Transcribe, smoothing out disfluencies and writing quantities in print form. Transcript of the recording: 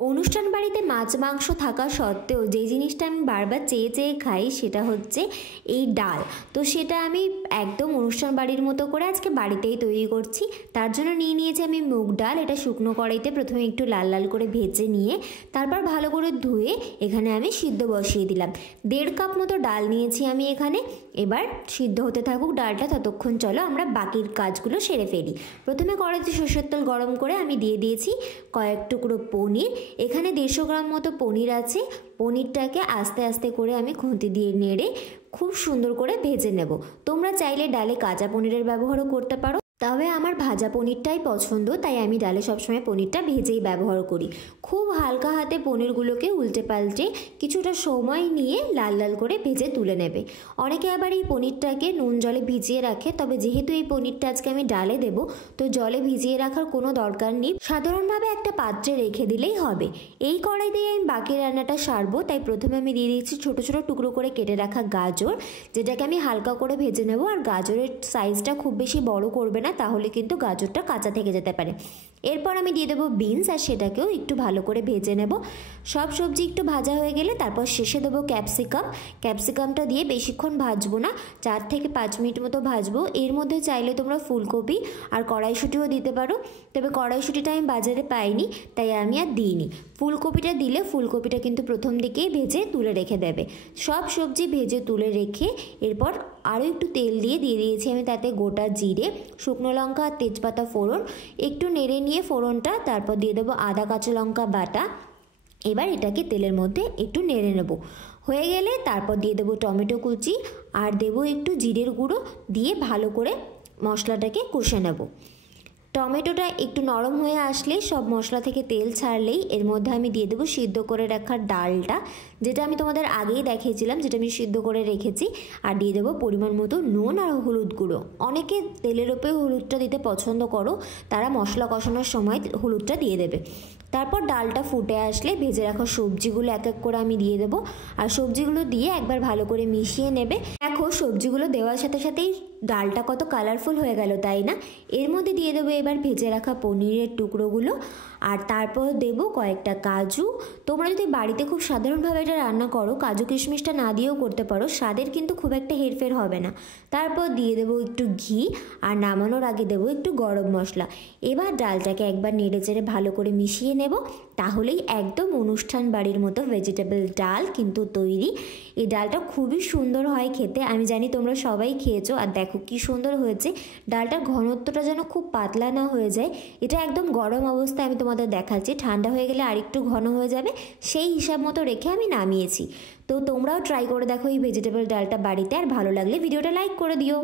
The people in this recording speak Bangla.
অনুষ্ঠান বাড়িতে মাছ মাংস থাকা সত্ত্বেও যে জিনিসটা আমি বারবার চেয়ে চেয়ে খাই সেটা হচ্ছে এই ডাল। তো সেটা আমি একদম অনুষ্ঠান বাড়ির মতো করে আজকে বাড়িতেই তৈরি করছি। তার জন্য নিয়ে নিয়েছি আমি মুগ ডাল। এটা শুকনো কড়াইতে প্রথমে একটু লাল লাল করে ভেজে নিয়ে তারপর ভালো করে ধুয়ে এখানে আমি সিদ্ধ বসিয়ে দিলাম। 1.5 কাপ মতো ডাল নিয়েছি আমি এখানে। এবার সিদ্ধ হতে থাকুক ডালটা, ততক্ষণ চলো আমরা বাকির কাজগুলো সেরে ফেলি। প্রথমে কড়াইতে সরষের তেল গরম করে আমি দিয়ে দিয়েছি কয়েক টুকরো পনির। এখানে 150 গ্রাম মতো পনির আছে। পনিরটাকে আস্তে আস্তে করে আমি খুন্তি দিয়ে নেড়ে খুব সুন্দর করে ভেজে নেব। তোমরা চাইলে ডালে কাঁচা পনিরের ব্যবহারও করতে পারো, তবে আমার ভাজা পনিরটাই পছন্দ, তাই আমি ডালে সবসময় পনিরটা ভেজেই ব্যবহার করি। খুব হালকা হাতে পনিরগুলোকে উল্টে পাল্টে কিছুটা সময় নিয়ে লাল লাল করে ভেজে তুলে নেবে। অনেকে আবার এই পনিরটাকে নুন জলে ভিজিয়ে রাখে, তবে যেহেতু এই পনিরটা আজকে আমি ডালে দেবো তো জলে ভিজিয়ে রাখার কোনো দরকার নেই, সাধারণভাবে একটা পাত্রে রেখে দিলেই হবে। এই কড়াই দিয়ে আমি বাকি রান্নাটা সারবো, তাই প্রথমে আমি দিয়ে দিচ্ছি ছোটো ছোটো টুকরো করে কেটে রাখা গাজর, যেটাকে আমি হালকা করে ভেজে নেব। আর গাজরের সাইজটা খুব বেশি বড় করবে না, তাহলে কিন্তু গাজরটা কাঁচা থেকে যেতে পারে। এরপর আমি দিয়ে দেবো বিনস, আর সেটাকেও একটু ভালো করে ভেজে নেব। সব সবজি একটু ভাজা হয়ে গেলে তারপর শেষে দেবো ক্যাপসিকাম। ক্যাপসিকামটা দিয়ে বেশিক্ষণ ভাজবো না, 4 থেকে 5 মিনিট মতো ভাজবো। এর মধ্যে চাইলে তোমরা ফুলকপি আর কড়াইশুঁটিও দিতে পারো, তবে কড়াইশুঁটিটা আমি বাজারে পাইনি তাই আমি আর দিইনি। ফুলকপিটা দিলে ফুলকপিটা কিন্তু প্রথম দিকেই ভেজে তুলে রেখে দেবে। সব সবজি ভেজে তুলে রেখে এরপর আরও একটু তেল দিয়ে দিয়েছি আমি তাতে গোটা জিরে, শুকনো লঙ্কা আর তেজপাতা ফোড়ন। একটু নেড়ে নিয়ে ফোড়নটা তারপর দিয়ে দেবো আদা কাঁচা লঙ্কা বাটা। এবার এটাকে তেলের মধ্যে একটু নেড়ে নেব। হয়ে গেলে তারপর দিয়ে দেবো টমেটো কুচি আর দেবো একটু জিরের গুঁড়ো, দিয়ে ভালো করে মশলাটাকে কষে নেব। টমেটোটা একটু নরম হয়ে আসলে সব মশলা থেকে তেল ছাড়লেই এর মধ্যে আমি দিয়ে দেবো সিদ্ধ করে রাখা ডালটা, যেটা আমি তোমাদের আগেই দেখিয়েছিলাম, যেটা আমি সিদ্ধ করে রেখেছি। আর দিয়ে দেবো পরিমাণ মতো নুন আর হলুদ গুঁড়ো। অনেকে তেলের ওপরে হলুদটা দিতে পছন্দ করো, তারা মশলা কষানোর সময় হলুদটা দিয়ে দেবে। তারপর ডালটা ফুটে আসলে ভেজে রাখা সবজিগুলো এক এক করে আমি দিয়ে দেবো, আর সবজিগুলো দিয়ে একবার ভালো করে মিশিয়ে নেবে। দেখো সবজিগুলো দেওয়ার সাথে সাথেই ডালটা কত কালারফুল হয়ে গেল, তাই না? এর মধ্যে দিয়ে দেবো এবার ভেজে রাখা পনিরের টুকরোগুলো, আর তারপর দেবো কয়েকটা কাজু। তোমরা যদি বাড়িতে খুব সাধারণভাবে এটা রান্না করো, কাজু কিশমিশটা না দিয়েও করতে পারো, স্বাদের কিন্তু খুব একটা হেরফের হবে না। তারপর দিয়ে দেবো একটু ঘি, আর নামানোর আগে দেবো একটু গরম মশলা। এবার ডালটাকে একবার নেড়ে চেড়ে ভালো করে মিশিয়ে নেব, তাহলেই একদম অনুষ্ঠান বাড়ির মতো ভেজিটেবল ডাল কিন্তু তৈরি। এই ডালটা খুবই সুন্দর হয় খেতে, আমি জানি তোমরা সবাই খেয়েছো। আর দেখো কি সুন্দর হয়েছে, ডালটার ঘনত্বটা যেন খুব পাতলা না হয়ে যায়। এটা একদম গরম অবস্থায় আমি তোমাদের দেখাচ্ছি, ঠান্ডা হয়ে গেলে আরেকটু ঘন হয়ে যাবে, সেই হিসাব মতো রেখে আমি নামিয়েছি। তো তোমরাও ট্রাই করে দেখো এই ভেজিটেবল ডালটা বাড়িতে, আর ভালো লাগলে ভিডিওটা লাইক করে দিও।